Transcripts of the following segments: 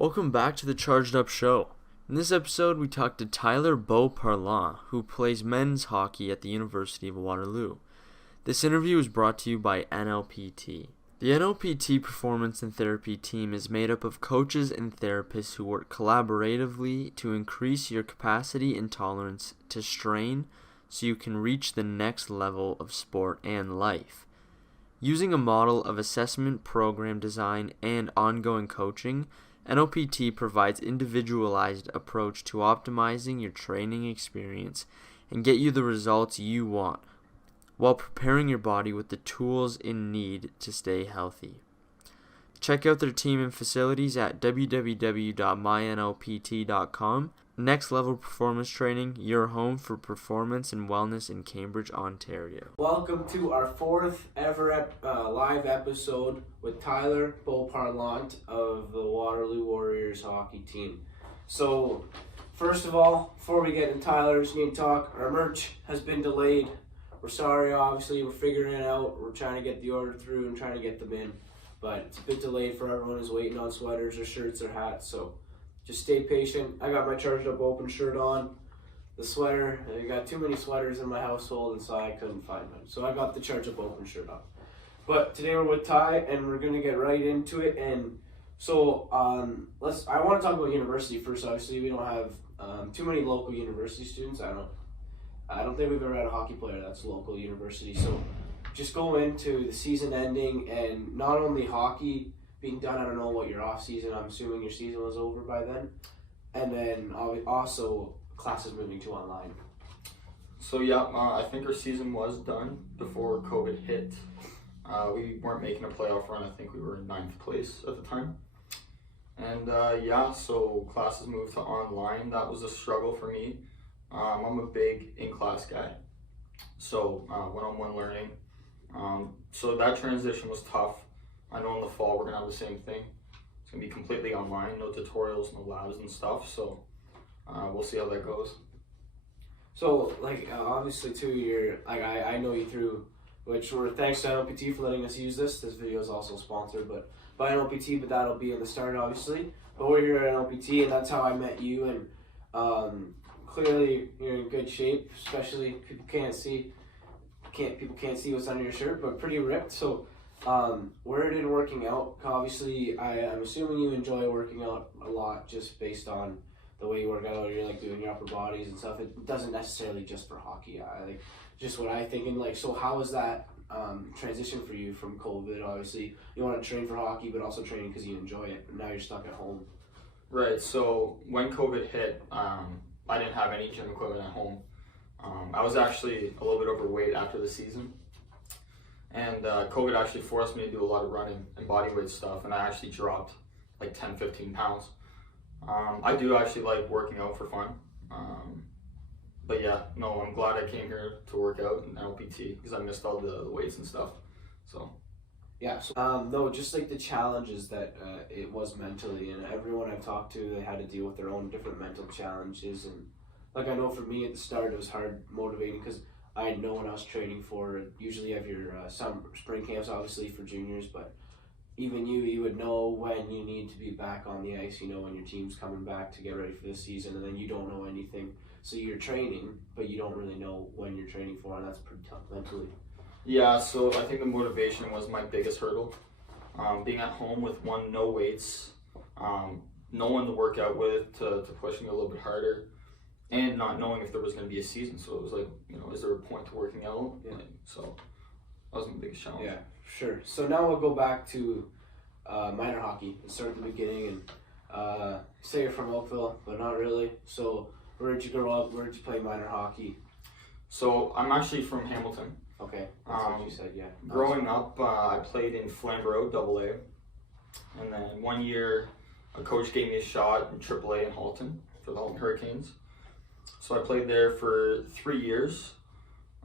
Welcome back to the Charged Up Show. In this episode, we talked to Tyler Beauparlant, who plays men's hockey at the University of Waterloo. This interview is brought to you by NLPT. The NLPT Performance and Therapy team is made up of coaches and therapists who work collaboratively to increase your capacity and tolerance to strain so you can reach the next level of sport and life. Using a model of assessment, program design, and ongoing coaching, NLPT provides individualized approach to optimizing your training experience and get you the results you want while preparing your body with the tools in need to stay healthy. Check out their team and facilities at www.mynlpt.com. Next Level Performance Training, your home for performance and wellness in Cambridge, Ontario. Welcome to our fourth ever live episode with Tyler Beauparlant of the Waterloo Warriors hockey team. So, first of all, before we get into Tyler, just need to talk. Our merch has been delayed. We're sorry, obviously. We're figuring it out. We're trying to get the order through and trying to get them in. But it's a bit delayed for everyone who's waiting on sweaters or shirts or hats. So just stay patient. I got my Charged Up Open shirt on. The sweater, I got too many sweaters in my household, and so I couldn't find one. So I got the Charged Up Open shirt on. But today we're with Ty, and we're going to get right into it. And so I want to talk about university first. Obviously, we don't have too many local university students. I don't think we've ever had a hockey player that's local university. So just go into the season ending and not only hockey being done, I don't know what your off season, I'm assuming your season was over by then. And then also classes moving to online. So I think our season was done before COVID hit. We weren't making a playoff run. I think we were in 9th place at the time. And so classes moved to online. That was a struggle for me. I'm a big in-class guy, so one-on-one learning. So that transition was tough. I know in the fall we're going to have the same thing. It's going to be completely online, no tutorials, no labs and stuff, so we'll see how that goes. So, obviously too, I know you through, which we're thanks to NLPT for letting us use this. This video is also sponsored by NLPT, but that'll be in the start, obviously. But we're here at NLPT, and that's how I met you, and clearly you're in good shape, especially people can't see what's under your shirt, but pretty ripped. So where did working out? Obviously I'm assuming you enjoy working out a lot just based on the way you work out. You're doing your upper bodies and stuff. It doesn't necessarily just for hockey. Just what I think. And so how was that transition for you from COVID? Obviously you want to train for hockey, but also training because you enjoy it, and now you're stuck at home. Right, so when COVID hit, I didn't have any gym equipment at home. I was actually a little bit overweight after the season, and COVID actually forced me to do a lot of running and body weight stuff, and I actually dropped 10-15 pounds. I do actually like working out for fun, but I'm glad I came here to work out in NLPT because I missed all the weights and stuff. So just the challenges that it was mentally, and everyone I've talked to, they had to deal with their own different mental challenges. And I know for me at the start it was hard motivating because I had no one else training for. Usually you have your spring camps obviously for juniors, but even you would know when you need to be back on the ice, when your team's coming back to get ready for this season, and then you don't know anything. So you're training, but you don't really know when you're training for, and that's pretty tough mentally. Yeah, so I think the motivation was my biggest hurdle. Being at home with no weights, no one to work out with to push me a little bit harder, and not knowing if there was going to be a season. So it was is there a point to working out? Yeah. So that was my biggest challenge. Yeah, sure. So now we'll go back to minor hockey and start at the beginning. And say you're from Oakville, but not really. So where did you grow up? Where did you play minor hockey? So I'm actually from Hamilton. Okay, that's what you said, yeah. Growing up, I played in Flamborough, AA. And then one year, a coach gave me a shot in AAA in Halton for the Halton Hurricanes. So I played there for 3 years.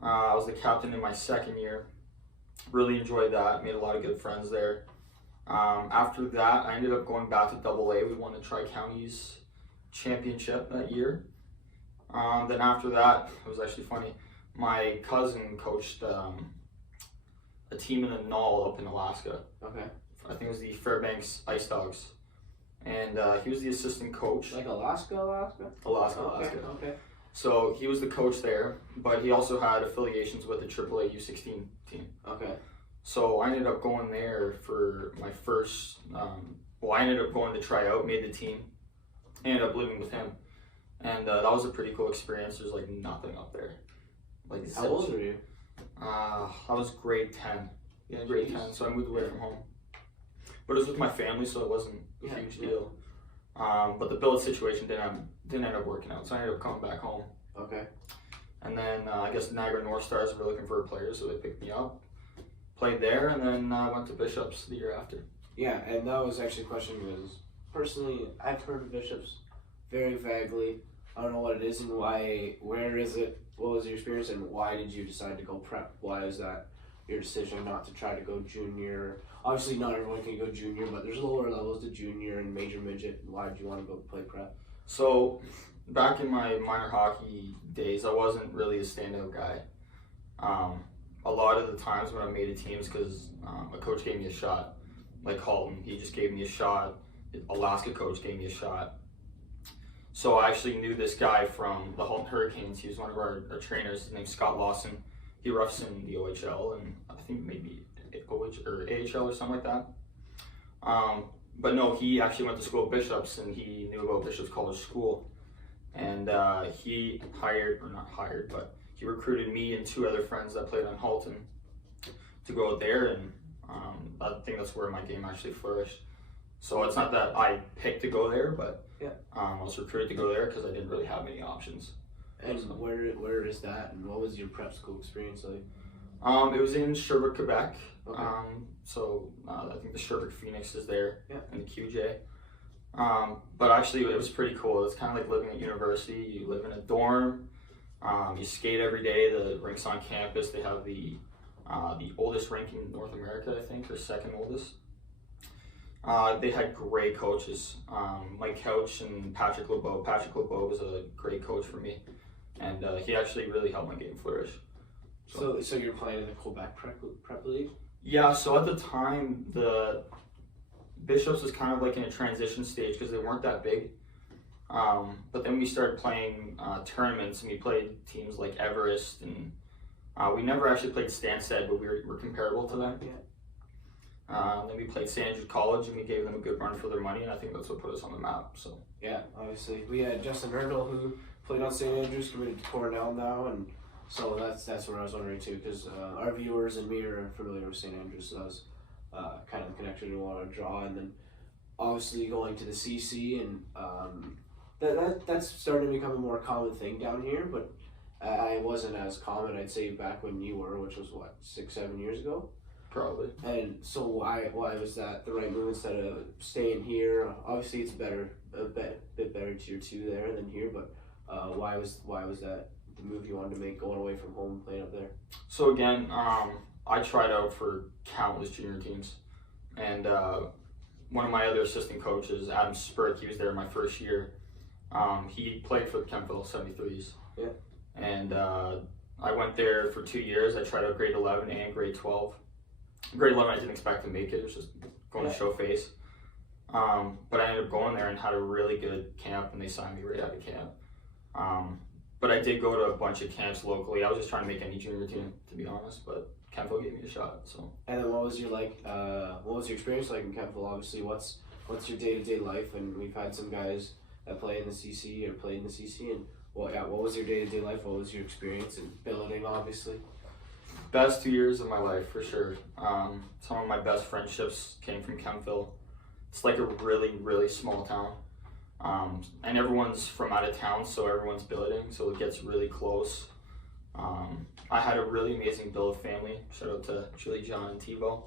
I was the captain in my second year. Really enjoyed that, made a lot of good friends there. After that, I ended up going back to AA. We won the Tri-Counties Championship that year. Then after that, it was actually funny. My cousin coached a team in the Null up in Alaska. Okay. I think it was the Fairbanks Ice Dogs. and he was the assistant coach. Like Alaska? Alaska. Okay. So he was the coach there, but he also had affiliations with the AAA U16 team. Okay. So I ended up going there for my first. I ended up going to try out, made the team, ended up living with him, and that was a pretty cool experience. There's like nothing up there. Like how old were you? I was grade 10. Yeah, grade 10. So I moved away from home, but it was with my family, so it wasn't a huge deal. But the billet situation didn't end up working out, so I ended up coming back home. Okay. And then I guess Niagara North Stars were looking for a player, so they picked me up. Played there, and then went to Bishops the year after. Yeah, and that was actually a question because personally, I've heard of Bishops very vaguely. I don't know what it is and why. Where is it? What was your experience, and why did you decide to go prep? Why is that your decision not to try to go junior? Obviously, not everyone can go junior, but there's lower levels to junior and major midget. Why did you want to go play prep? So, back in my minor hockey days, I wasn't really a standout guy. A lot of the times when I made a teams, because a coach gave me a shot, like Halton, he just gave me a shot. Alaska coach gave me a shot. So I actually knew this guy from the Halton Hurricanes. He was one of our trainers. His name's Scott Lawson. He roughs in the OHL and I think maybe OHL or AHL or something like that. But no, he actually went to school at Bishops and he knew about Bishops College School. And he he recruited me and two other friends that played on Halton to go out there, and I think that's where my game actually flourished. So it's not that I picked to go there, but I was recruited to go there because I didn't really have many options. And where is that, and what was your prep school experience like? It was in Sherbrooke, Quebec. Okay. I think the Sherbrooke Phoenix is there, Yeah. in the QJ. But actually, it was pretty cool. It's kind of like living at university. You live in a dorm. You skate every day. The rinks on campus. They have the oldest rink in North America, I think, or second oldest. They had great coaches, Mike Couch and Patrick LeBeau. Patrick LeBeau was a great coach for me, and he actually really helped my game flourish. So you're playing in the Quebec prep league? Yeah, so at the time, the Bishops was kind of like in a transition stage because they weren't that big. But then we started playing tournaments, and we played teams like Everest, and we never actually played Stansted, but we were comparable to them. Yeah. Then we played St. Andrews College, and we gave them a good run for their money, and I think that's what put us on the map. So yeah, obviously we had Justin Hurdle who played on St. Andrews, committed to Cornell now, and so that's what I was wondering too, because our viewers and me are familiar with St. Andrews, so that was kind of the connection we wanted to draw, and then obviously going to the CC, and that's starting to become a more common thing down here, but it wasn't as common, I'd say, back when you were, which was what, 6-7 years ago. probably. And so why was that the right move instead of staying here? Obviously, it's a bit better tier 2 there than here, but why was that the move you wanted to make, going away from home and playing up there? So again, I tried out for countless junior teams, and one of my other assistant coaches, Adam Spurk, he was there my first year. He played for the Kempville 73s. Yeah. And I went there for 2 years. I tried out grade 11 and grade 12. Grade 11, I didn't expect to make it. It was just going to show face. But I ended up going there and had a really good camp, and they signed me right out of camp. But I did go to a bunch of camps locally. I was just trying to make any junior team, to be honest, but Kempville gave me a shot. So. And then what was your experience like in Kempville? Obviously, what's your day-to-day life? And we've had some guys that play in the CC or played in the CC, and what was your day-to-day life? What was your experience in billeting, obviously? Best 2 years of my life, for sure. Some of my best friendships came from Kempville. It's like a really, really small town. And everyone's from out of town, so everyone's billeting, so it gets really close. I had a really amazing billet family. Shout out to Julie, John, and Tebow.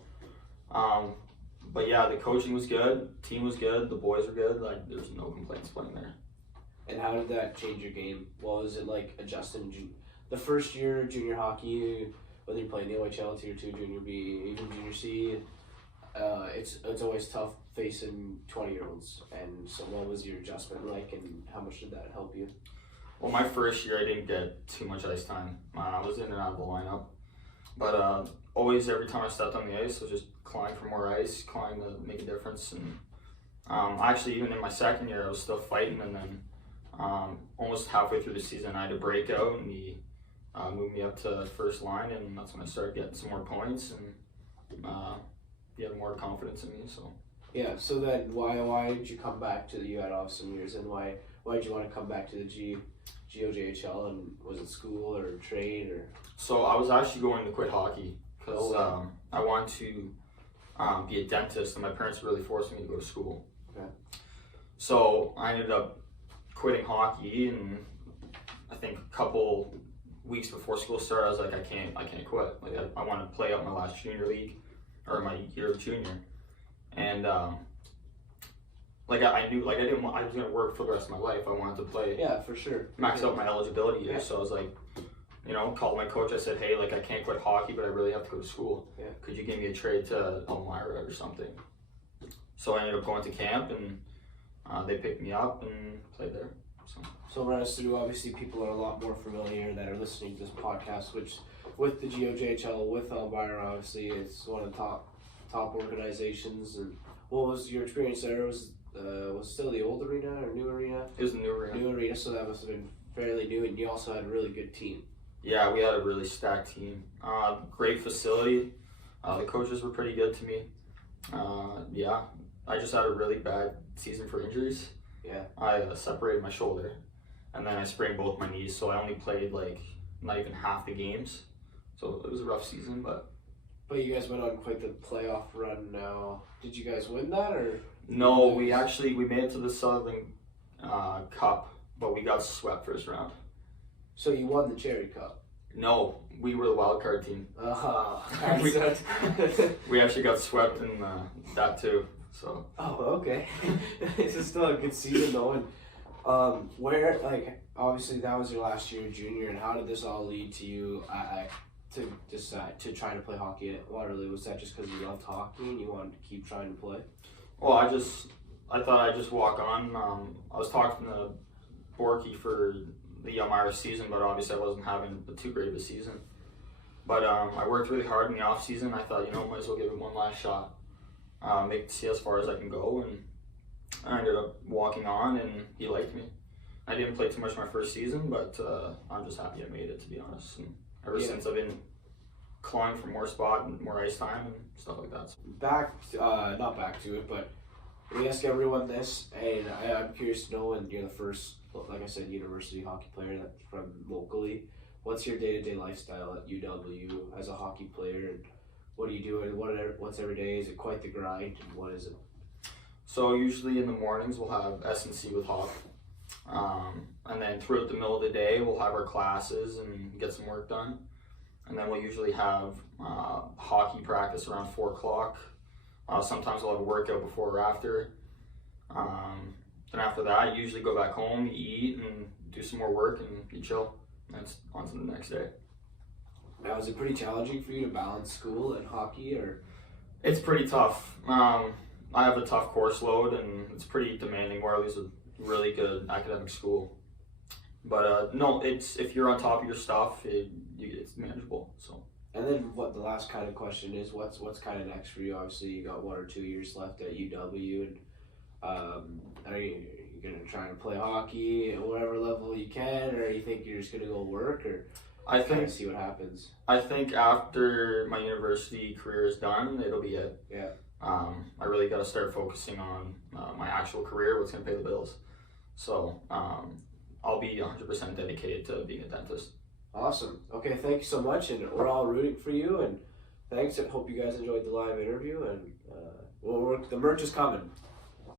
But yeah, the coaching was good, team was good, the boys were good. Like, there's no complaints playing there. And how did that change your game? What was it like adjusting the first year of junior hockey, whether you're playing the OHL, Tier 2, Junior B, even Junior C? It's always tough facing 20-year-olds. And so what was your adjustment like, and how much did that help you? Well, my first year I didn't get too much ice time. I was in and out of the lineup. But always, every time I stepped on the ice, I was just clawing for more ice, clawing to make a difference. And Actually, even in my second year, I was still fighting, and then almost halfway through the season, I had a breakout, and he moved me up to first line, and that's when I started getting some more points, and he had more confidence in me. So Yeah. So then, why did you come back to the? You had awesome years, and why did you want to come back to the GoJHL? And was it school or trade or? So I was actually going to quit hockey because I wanted to be a dentist, and my parents really forced me to go to school. Okay. So I ended up quitting hockey, and I think a couple weeks before school started, I was like, I can't quit. Like I want to play out my last junior league, or my year of junior, and like I knew, like I was gonna work for the rest of my life. I wanted to play. Yeah, for sure. Max out my eligibility year. Yeah. So I was like, called my coach. I said, hey, like I can't quit hockey, but I really have to go to school. Yeah. Could you give me a trade to Elmira or something? So I ended up going to camp, and they picked me up and played there. So run us through, obviously people are a lot more familiar that are listening to this podcast, which with the GoJHL, with Elmira, obviously it's one of the top organizations. And what was your experience there? Was it still the old arena or new arena? It was the new arena. New arena, so that must have been fairly new, and you also had a really good team. Yeah, we had a really stacked team. Great facility. The coaches were pretty good to me. Yeah, I just had a really bad season for injuries. Yeah. I separated my shoulder, and then I sprained both my knees, so I only played like not even half the games. So it was a rough season, but you guys went on quite the playoff run now. Did you guys win that, or? No, we made it to the Southern Cup, but we got swept first round. So you won the Cherry Cup? No, we were the wild card team. We actually got swept in that too. So. Oh, okay. This is still a good season though. And where, like, obviously that was your last year of junior, and how did this all lead to you to decide to try to play hockey at Waterloo? Was that just because you loved hockey and you wanted to keep trying to play? Well, I thought I'd just walk on. I was talking to Borky for the Elmira season, but obviously I wasn't having too great of a season. But I worked really hard in the off season. I thought, might as well give it one last shot. See as far as I can go, and I ended up walking on, and he liked me. I didn't play too much my first season, but I'm just happy I made it, to be honest. And ever since, I've been clawing for more spot and more ice time and stuff like that. Not back to it, but we ask everyone this, and I'm curious to know, and you're the first, like I said, university hockey player that's from locally. What's your day-to-day lifestyle at UW as a hockey player, and what do you do, and what's every day? Is it quite the grind, and what is it? So usually in the mornings we'll have S&C with Hawk, and then throughout the middle of the day we'll have our classes and get some work done, and then we'll usually have hockey practice around 4 o'clock. Sometimes we'll have a workout before or after. Then after that, you usually go back home, you eat, and do some more work, and you chill. And it's on to the next day. Now, is it pretty challenging for you to balance school and hockey, or? It's pretty tough. I have a tough course load, and it's pretty demanding. Waterloo's a really good academic school. But no, if you're on top of your stuff, it's manageable. So. And then what the last kind of question is, what's kind of next for you? Obviously, you got 1 or 2 years left at UW, and are you gonna try to play hockey at whatever level you can, or you think you're just gonna go work, or I think see what happens? I think after my university career is done, it'll be it. Yeah. I really got to start focusing on my actual career, what's gonna pay the bills. So I'll be 100% dedicated to being a dentist. Awesome. Okay, thank you so much, and we're all rooting for you, and thanks. I hope you guys enjoyed the live interview, and the merch is coming.